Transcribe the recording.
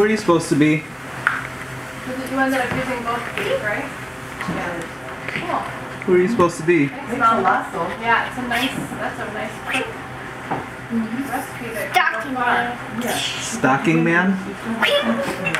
Where are you supposed to be? You ended up using both feet, right? Yeah. Cool. Where are you supposed to be? It's not a lot, though. Yeah, it's a nice, that's a nice quick recipe that Stocking man. Stocking man?